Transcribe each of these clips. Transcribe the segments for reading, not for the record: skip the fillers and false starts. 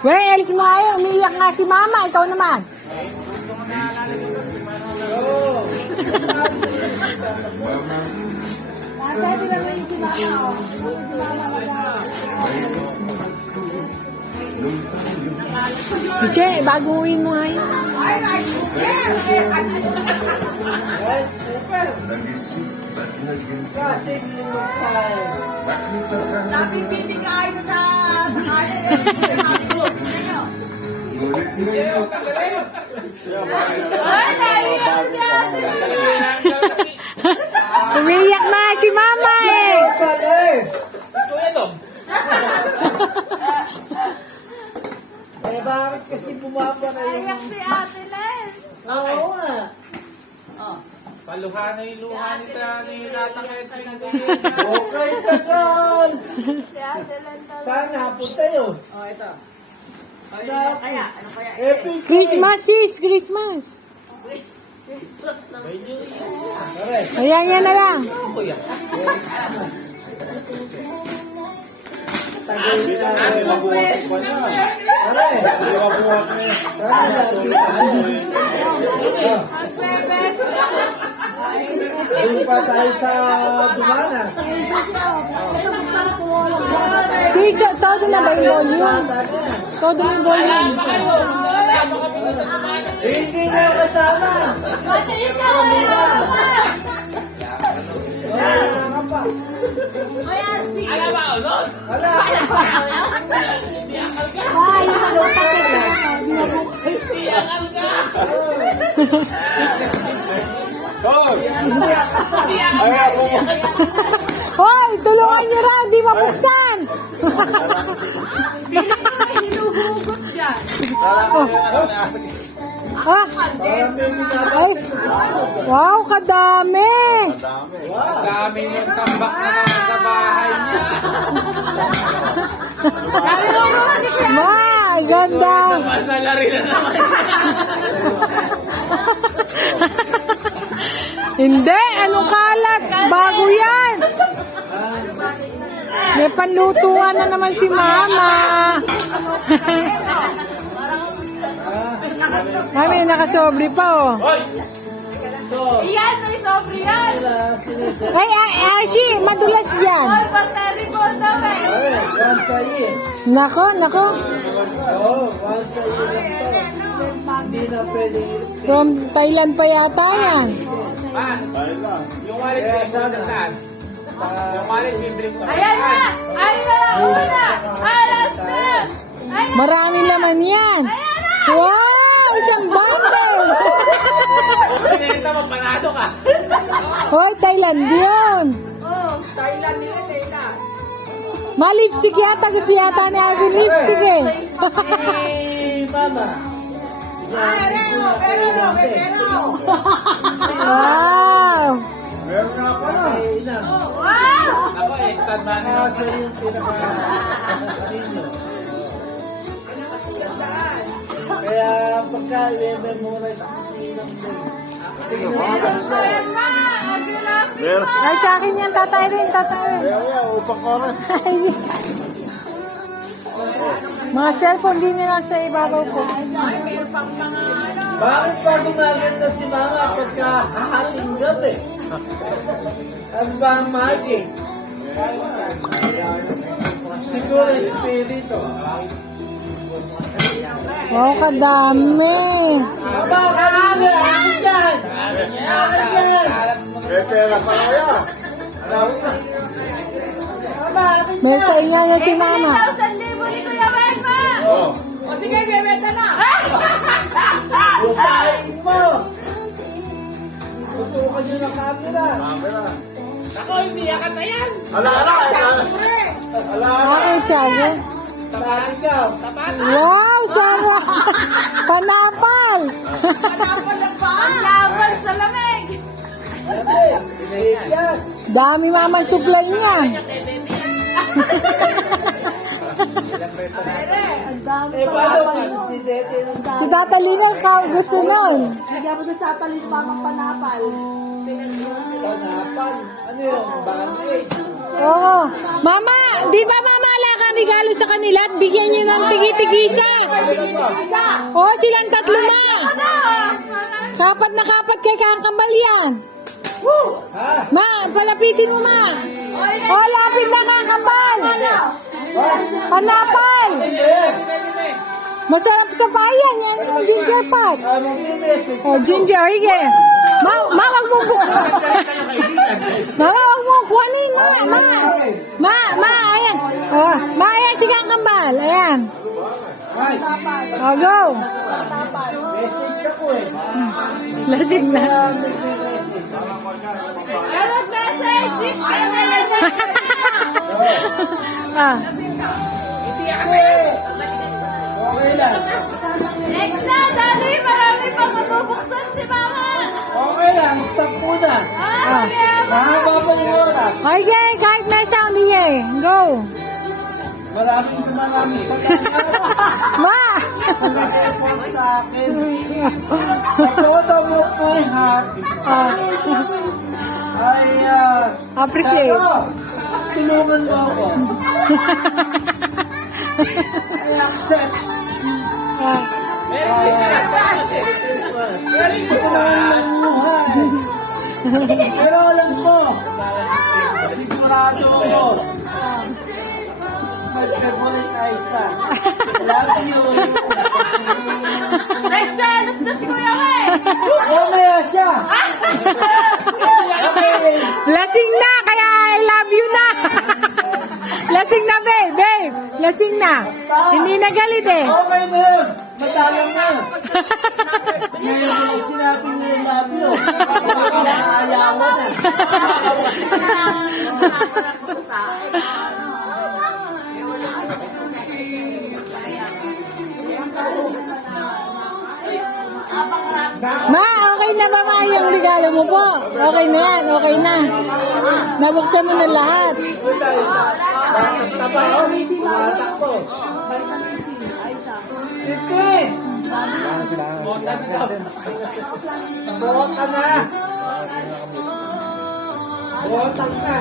Wey, alis mo kayo. Umiiyak nga si Mama. Ikaw naman. Che, baguhin mo nga yun. Napipitig kayo sa kanin. Umiiyak na si Mama eh. Eh, bakit kasi bumaba na yung... Ayak si Ate Len. Oo nga. Paluha na yung luha ni Tatang Edwin. Okay ka doon. Si Ate Len talaga. Saan napunta yun? Oh, ito. Ano Ano kaya? Ano kaya? Epic. Christmas sis, Christmas. Ayan, yan na lang. Doon pa tayo sa Dumana. Sis, todo na ba yung volume? Todo na yung volume. Hindi na kasama. Hoy, tulungan niyo raw, di mabuksan. Hinuhugot dyan. Ah, ay, wow, kadami. Dami yung tambak na naman sa bahay niya. Ma, ganda. Masalari na naman. Hindi, anong kalat? Bago yan. May panlutuan na naman si Mama. Mami, nakasobri pa oh. Iyan, may sobre yan. Ay, Archie, madulas yan. Hoy, battery ko daw eh. One sa iyo. Nako, nako. Oo, one sa iyo lang to. Hindi na pwede. From Thailand pa yata yan. Yung wallet ko, saan? Yung wallet, bibili ko. Ayan na! Ayun na lang una! Alas na! Ayan! Marami laman yan. Wow, isang bundle. Pinenta mo, panado ka. Hoy, Thailand yun. Oh, Thailand nila, Thailand. Malipsik yata. Gusto yata ni Agin lipsik eh. Hey, Mama. Wow. Meron nga pala. Wow! Ako, extend na nila. Nasa yung pinaka-kanino. Kaya pagka i-memorize ang ilang Ayan na! Agilapin mo! Ay, sa akin yan. Tatay rin, tatay. upang ko rin. Mga cellphone din nila sa ibabaw ko. Bakit pa gumaganda si Mama pagka hahating gabi? Ano ba ang magic? Siguro espiritu. Wow, kadami. Aba, karami! Ano dyan? Ano dyan? Pera pa kaya. May sa inyo yan si Mama. 1,000 ni Kuya Wenma! O sige, bebenta na! Lupain mo! Tutukan nyo ng camera. Ako, hindi yakat na yan. Okay, Tiago. Saan ikaw? Wow, sarap. Panapal. Ang laban sa lamig! Yan. Dami Mama supply niya. Eh, paano pa? Si Dete ng Si Tata Lina, gusto nun. Bigyan mo doon sa talin pamang panapal. Tanapan. Ano yun? Bandage. Oo. Oh, mama, di ba mama wala kang regalo sa kanila at bigyan nyo ng tigi-tigisa? Oh, silang tatlo na. Kapat na kapat kay Kakambal yan. Ma, palapitin mo ma. Oh, lapit na Kakambal. Panapal. Masarap sa bayan yan yung ginger pot. Oh, ginger, hige. Ma, wag mo po. Mama, wag mo kuhanin, ma, ayan. Oh, ma, ayan si Kakambal, ayan. Oh, go. Message ako eh. Lasing na. Ano message? Ah, Okay lang. Next na, dali! Marami pang mabubuksan si Mama! Okay lang, stop muna. ah. Mahaba pa yung oras. Okay, kahit na isang bigay. Go. Maraming salamat. Ma! Nag-effort sa akin. Photo mo po ha. Ah, Ay, appreciate. tulungan mo ako. I accept. Ah, Ito naman ang buhay. Pero alam ko, sigurado ako, mag-favorite Aiza. Love you. Next na, alas na si Kuya May! Mamaya siya. lasing na, kaya I love you na. Lasing na, babe. Lasing na. Hindi na galit eh. Okay na yun. Madalang na. Ngayon ko lang sinabi mo yung love you. Ayawan na. Ma, okay na ba ma yung regalo mo po? Okay na yan, okay na. Nabuksan mo na lahat. Tabaho. Matakbo. Titi! Bota na. Bota na.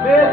Bes.